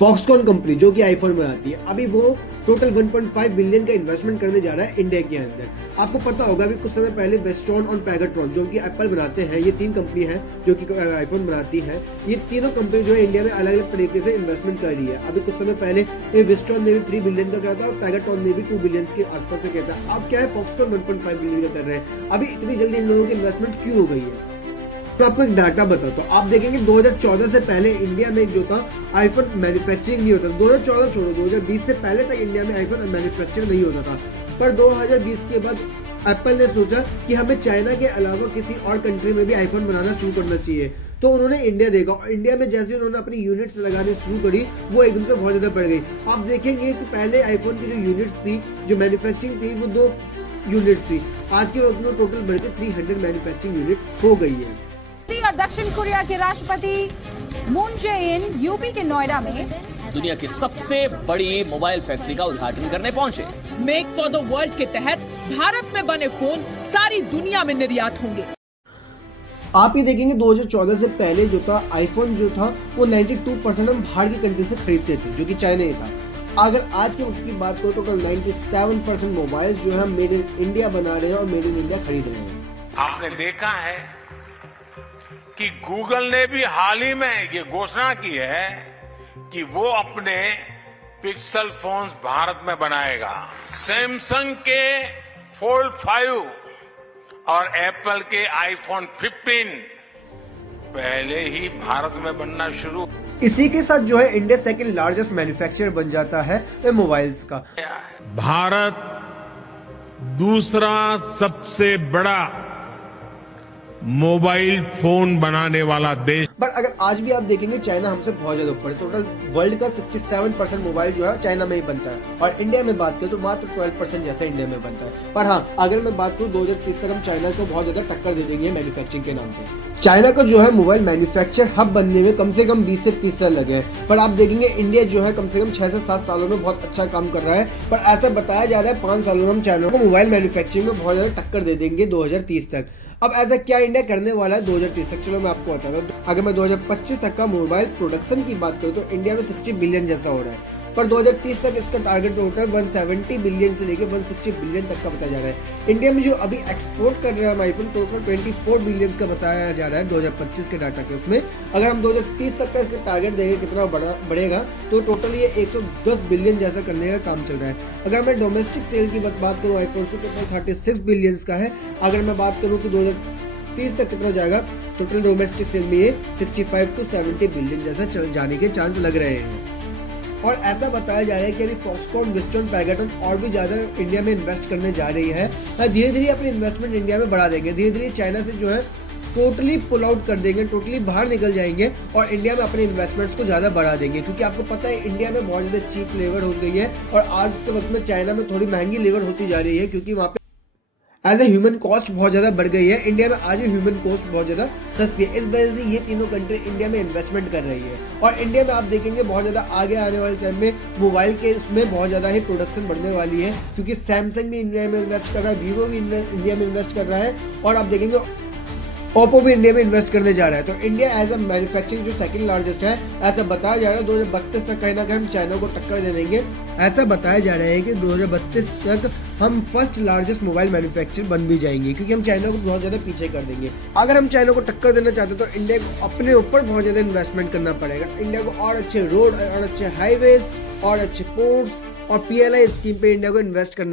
Foxconn company जो कि iPhone बनाती है, अभी वो टोटल 1.5 बिलियन का इन्वेस्टमेंट करने जा रहा है इंडिया के अंदर। आपको पता होगा अभी कुछ समय पहले वेस्टर्न और पैगाट्रॉन जो कि एप्पल बनाते हैं, ये तीन कंपनी है जो कि आईफोन बनाती है। ये तीनों कंपनी जो है इंडिया में अलग अलग तरीके से इन्वेस्टमेंट कर रही है। अभी कुछ समय पहले वेस्टर्न ने भी 3 बिलियन का करा था और पैगाट्रॉन ने भी 2 बिलियन के आसपास का किया था। अब क्या है, फॉक्सकॉन 1.5 बिलियन का कर रहे हैं। अभी इतनी जल्दी इन लोगों की इन्वेस्टमेंट क्यों हो गई है? तो आपको एक डाटा बताता हूँ। आप देखेंगे 2014 से पहले इंडिया में जो था आईफोन मैन्युफैक्चरिंग नहीं होता था। 2014 छोड़ो, 2020 से पहले तक इंडिया में आईफोन मैन्युफैक्चर नहीं होता था। पर 2020 के बाद एप्पल ने सोचा कि हमें चाइना के अलावा किसी और कंट्री में भी आईफोन बनाना शुरू करना चाहिए। तो उन्होंने इंडिया देखा और इंडिया में जैसे उन्होंने अपनी यूनिट्स लगाने शुरू करी, वो एकदम से बहुत ज़्यादा बढ़ गई। आप देखेंगे कि पहले आईफोन की जो यूनिट्स थी, जो मैन्युफैक्चरिंग थी, वो 2 यूनिट्स थी। आज के वक्त में टोटल बढ़कर 300 मैन्युफैक्चरिंग यूनिट हो गई है। और दक्षिण कोरिया के राष्ट्रपति मून जे-इन यूपी के नोएडा में दुनिया की सबसे बड़ी मोबाइल फैक्ट्री का उद्घाटन करने पहुंचे। मेक फॉर द वर्ल्ड के तहत भारत में बने फोन सारी दुनिया में निर्यात होंगे। आप ही देखेंगे 2014 से पहले जो था आईफोन जो था वो 92% हम बाहर की कंट्री से खरीदते थे, जो कि चाइना ही था। अगर आज के वक्त की बात करो तो टोटल 97% मोबाइल जो है हम मेड इन इंडिया बना रहे हैं और मेड इन इंडिया खरीद रहे हैं। आपने देखा है कि गूगल ने भी हाल ही में ये घोषणा की है कि वो अपने पिक्सल फोन्स भारत में बनाएगा। सैमसंग के फोल्ड 5 और एप्पल के आईफोन 15 पहले ही भारत में बनना शुरू। इसी के साथ जो है इंडिया सेकंड लार्जेस्ट मैन्युफैक्चरर बन जाता है मोबाइल्स का। भारत दूसरा सबसे बड़ा मोबाइल फोन बनाने वाला देश। बट अगर आज भी आप देखेंगे चाइना हमसे बहुत ज्यादा ऊपर है। टोटल वर्ल्ड का 67% मोबाइल जो है चाइना में ही बनता है और इंडिया में बात करें तो मात्र 12% जैसा इंडिया में बनता है। पर हाँ, अगर मैं बात करूँ 2030 तक हम चाइना को बहुत ज्यादा टक्कर दे देंगे मैन्युफैक्चरिंग के नाम पे। चाइना का जो है मोबाइल मैन्युफैक्चर हब बनने में कम से कम 20 से 30 साल लगे हैं, पर आप देखेंगे इंडिया जो है कम से कम 6 से 7 सालों में बहुत अच्छा काम कर रहा है। पर ऐसा बताया जा रहा है 5 सालों में हम चाइना को मोबाइल मैन्युफैक्चरिंग में बहुत ज्यादा टक्कर दे देंगे 2030 तक। अब ऐसा क्या इंडिया करने वाला है 2030 तक, चलो मैं आपको बताता हूँ। अगर मैं 2025 तक का मोबाइल प्रोडक्शन की बात करूँ तो इंडिया में 60 बिलियन जैसा हो रहा है, पर 2030 तक इसका टारगेट जो होता है 170 बिलियन से लेकर 160 बिलियन तक का बताया जा रहा है। इंडिया में जो अभी एक्सपोर्ट कर रहे हैं हम आईफोन टोटल 24 बिलियन का बताया जा रहा है 2025 के डाटा के उसमें। अगर हम 2030 तक का इसका टारगेट देंगे कितना बढ़ेगा तो टोटल ये 110 बिलियन जैसा करने का काम चल रहा है। अगर मैं डोमेस्टिक सेल की बात करूँ आईफोन की टोटल 36 बिलियन का है। अगर मैं बात करूँ कि 2030 तक कितना जाएगा, टोटल डोमेस्टिक सेल में ये 65 to 70 बिलियन जैसा जाने के चांस लग रहे हैं। और ऐसा बताया जा रहा है कि अभी फॉक्सकॉन, वेस्टर्न, पैगाट्रॉन और भी ज़्यादा इंडिया में इन्वेस्ट करने जा रही है। धीरे धीरे अपनी इन्वेस्टमेंट इंडिया में बढ़ा देंगे। धीरे धीरे चाइना से जो है टोटली पुल आउट कर देंगे, टोटली बाहर निकल जाएंगे और इंडिया में अपने इन्वेस्टमेंट्स को ज़्यादा बढ़ा देंगे। क्योंकि आपको पता है इंडिया में बहुत ज़्यादा चीप लेबर हो गई है और आज के वक्त में चाइना में थोड़ी महंगी लेबर होती जा रही है, क्योंकि वहाँ पे एज ए ह्यूमन कॉस्ट बहुत ज़्यादा बढ़ गई है। इंडिया में आज ह्यूमन कॉस्ट बहुत ज़्यादा सस्ती है। इस वजह से ये तीनों कंट्री इंडिया में इन्वेस्टमेंट कर रही है और इंडिया में आप देखेंगे बहुत ज़्यादा आगे आने वाले टाइम में मोबाइल के उसमें बहुत ज़्यादा ही प्रोडक्शन बढ़ने वाली है, क्योंकि सैमसंग भी इंडिया में इन्वेस्ट कर रहा है, वीवो भी इंडिया में इन्वेस्ट कर रहा है और आप देखेंगे ओप्पो भी इंडिया में इन्वेस्ट करने जा रहा है। तो इंडिया एज अ मैन्युफैक्चरिंग जो सेकंड लार्जेस्ट है, ऐसा बताया जा रहा है 2032 तक कहीं ना कहीं हम चाइना को टक्कर दे देंगे। ऐसा बताया जा रहा है कि 2032 तक हम फर्स्ट लार्जेस्ट मोबाइल मैन्युफैक्चरर बन भी जाएंगे, क्योंकि हम चाइना को बहुत ज़्यादा पीछे कर देंगे। अगर हम चाइना को टक्कर देना चाहते हैं तो इंडिया को अपने ऊपर बहुत ज़्यादा इन्वेस्टमेंट करना पड़ेगा। इंडिया को और अच्छे रोड और अच्छे हाईवेज और अच्छे पोर्ट्स और PLI स्कीम पे इंडिया को इन्वेस्ट करना